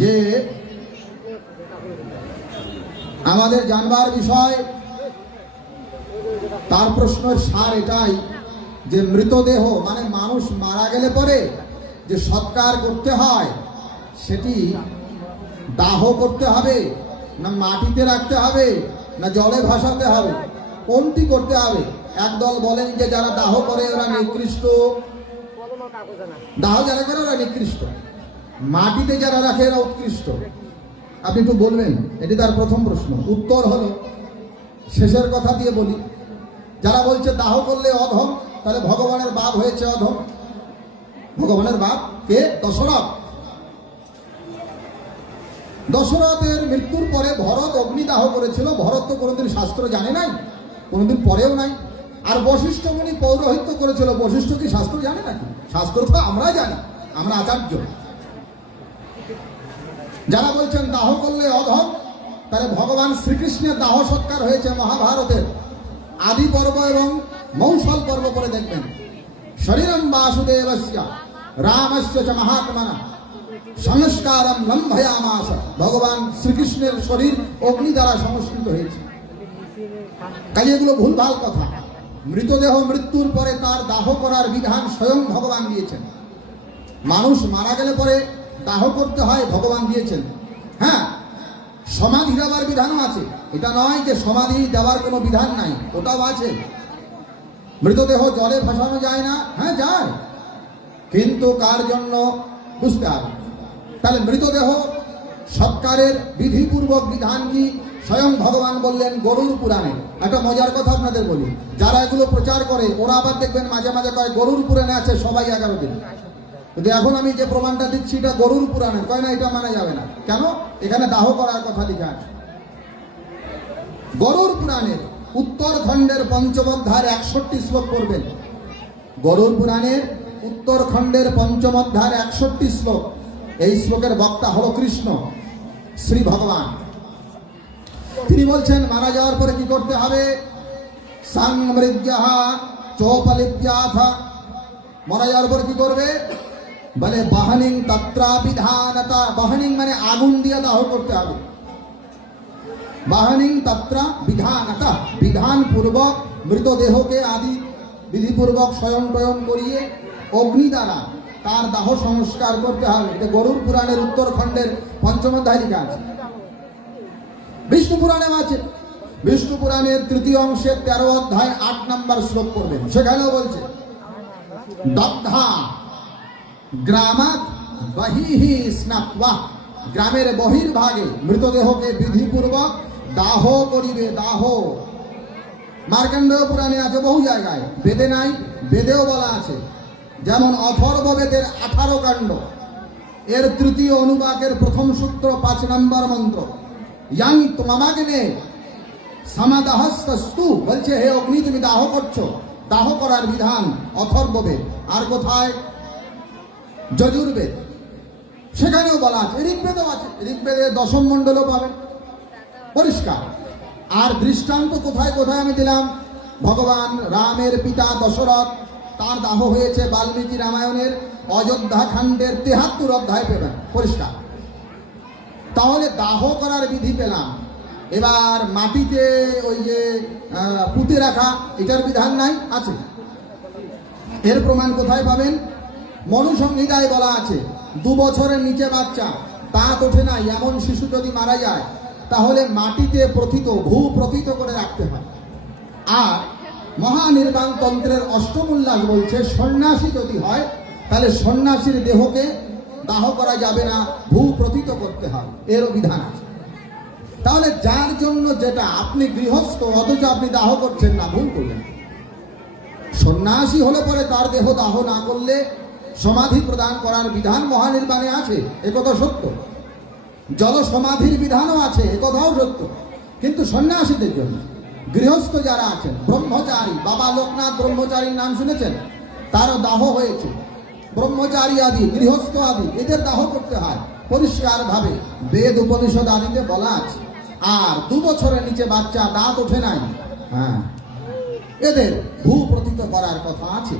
যে আমাদের জানবার বিষয়, তার প্রশ্নের সার এটাই যে মৃতদেহ মানে মানুষ মারা গেলে পরে যে সৎকার করতে হয় সেটি দাহ করতে হবে না মাটিতে রাখতে হবে না জলে ভাসাতে হবে, কোনটি করতে হবে? একদল বলেন যে যারা দাহ করে ওরা নিকৃষ্ট, দাহ যারা করে ওরা নিকৃষ্ট, মাটিতে যারা রাখে এরা উৎকৃষ্ট। আপনি একটু বলবেন, এটি তার প্রথম প্রশ্ন। উত্তর হলো, শেষের কথা দিয়ে বলি, যারা বলছে দাহ করলে অধম, তাহলে ভগবানের বাপ হয়েছে অধম। ভগবানের বাপ কে? দশরথ। দশরথের মৃত্যুর পরে ভরত অগ্নিদাহ করেছিল। ভরত তো কোনোদিন শাস্ত্র জানে নাই, কোনোদিন পড়েও নাই। আর বশিষ্ঠ মুনি পৌরোহিত্য করেছিল। বশিষ্ঠ কি শাস্ত্র জানে নাকি? শাস্ত্র তো আমরা জানি, আমরা আচার্য। যারা বলছেন দাহ করলে অধম, তাহলে ভগবান শ্রীকৃষ্ণের দাহ সৎকার হয়েছে মহাভারতের আদি পর্ব এবং মৌসল পর্ব করে দেখবেন। শরীরম বাসুদেবস্য রামস্য চ মহাত্মনা সংস্কারম লম্ভয়ামাস। ভগবান শ্রীকৃষ্ণের শরীর অগ্নি দ্বারা সংস্কৃত হয়েছে। কাজে এগুলো ভুলভাল কথা। মৃতদেহ মৃত্যুর পরে তার দাহ করার বিধান স্বয়ং ভগবান দিয়েছেন। মানুষ মারা গেলে পরে দাহ করতে হয়, ভগবান দিয়েছেন। হ্যাঁ, সমাধি দেওয়ার বিধানও আছে। এটা নয় যে সমাধি দেওয়ার কোনো বিধান নাই, ওটাও আছে। মৃতদেহ জলে ভাসানো যায় না? হ্যাঁ যায়, কিন্তু কার জন্য বুঝতে হবে। তাহলে মৃতদেহ সৎকারের বিধিপূর্বক বিধান কি স্বয়ং ভগবান বললেন গরুর পুরাণে। একটা মজার কথা আপনাদের বলি, যারা এগুলো প্রচার করে ওরা আবার দেখবেন মাঝে মাঝে কয় গরুর পুরাণে আছে সবাই 11 দিন। কিন্তু এখন আমি যে প্রমাণটা দিচ্ছি এটা গরুর পুরাণে, কয় না এটা মানা যাবে না। কেন? এখানে দাহ করার কথা লেখা আছে। গরুর পুরাণের উত্তরখণ্ডের পঞ্চম অধ্যায়ের 61 শ্লোক পড়বেন। গরুর পুরাণের উত্তরখণ্ডের পঞ্চম অধ্যায়ের 61 শ্লোক। এই শ্লোকের বক্তা হল কৃষ্ণ, শ্রী ভগবান। তিনি বলছেন মারা যাওয়ার পরে কি করতে হবে? সংমৃজ্যা চোপলিপ্যাথা। মারা যাওয়ার পর কি করবে? বলে বাহনিং তত্রা বিধানতা। বাহনিং মানে আগুন দিয়ে দাহ করতে হবে। বাহনিং তত্রা বিধানতা, বিধান পূর্বক মৃতদেহকে আদি বিধিপূর্বক স্বয়ং টয়ং করিয়ে অগ্নি দ্বারা তার দাহ সংস্কার করতে হবে। এটা গরুর পুরাণের উত্তরখণ্ডের পঞ্চম অধ্যায় লেখা আছে। বিষ্ণু পুরাণেও আছে। বিষ্ণু পুরাণের তৃতীয় অংশের 13 অধ্যায় 8 নম্বর শ্লোক পড়বেন। সেখানেও বলছে দগ্ধা গ্রামাৎ বহিহি স্নাত্বা। গ্রামের বহির্ভাগে মৃতদেহকে বিধিপূর্বক দাহ করিবে। দাহ মার্কণ্ডেয় পুরাণে আছে, বহু জায়গায়। বেদে নাই, বেদেও বলা আছে। যেমন অথর্ব বেদের 18 কাণ্ড এর তৃতীয় অনুবাকের প্রথম সূত্র 5 নম্বর মন্ত্র, ইয়াং তোমামাগ্নে সমাদাহস্তু, বলছে হে অগ্নি তুমি দাহ করছো। দাহ করার বিধান অথর্ববেদ। আর কোথায়? যজুর্বেদ, সেখানেও বলা আছে। ঋগ্বেদেও আছে, ঋগ্বেদের 10ম মণ্ডলও পাবেন, পরিষ্কার। আর দৃষ্টান্ত কোথায় কোথায় আমি দিলাম। ভগবান রামের পিতা দশরথ, তার দাহ হয়েছে বাল্মীকি রামায়ণের অযোধ্যা খণ্ডের 73 অধ্যায় পেবেন, পরিষ্কার। তাহলে দাহ করার বিধি পেলাম। এবার মাটিতে ওই যে পুঁতে রাখা, এটার বিধান নাই? আছে। এর প্রমাণ কোথায় পাবেন? মনুসংহিতায় বলা আছে 2 বছরের নিচে বাচ্চা, দাঁত ওঠে নাই এমন শিশু যদি মারা যায় তাহলে মাটিতে প্রথিত, ভূ প্রথিত করে রাখতে হয়। আর মহানির্বাণ তন্ত্রের 8ম উল্লাস বলছে সন্ন্যাসী যদি হয় তাহলে সন্ন্যাসীর দেহকে দাহ করা যাবে না, ভূ প্রথিত করতে হয়। এরও বিধান আছে। তাহলে যার জন্য যেটা, আপনি গৃহস্থ অথচ আপনি দাহ করছেন না, ভুল করলেন। সন্ন্যাসী হলে পরে তার দেহ দাহ না করলে সমাধি প্রদান করার বিধান মহানির্বাণে আছে, একথা সত্য। জল সমাধির বিধানও আছে, একথাও সত্য। কিন্তু সন্ন্যাসীদের জন্য, গৃহস্থ যারা আছেন, ব্রহ্মচারী, বাবা লোকনাথ ব্রহ্মচারীর নাম শুনেছেন? তারও দাহ হয়েছে। ব্রহ্মচারী আদি, গৃহস্থ আদি, এদের দাহ করতে হয় পরিষ্কার ভাবে, বেদ উপনিষদ আদিতে বলা আছে। আর 2 বছরের নিচে বাচ্চা, দাঁত ওঠে নাই, হ্যাঁ, এদের ভূ প্রথিত করার কথা আছে।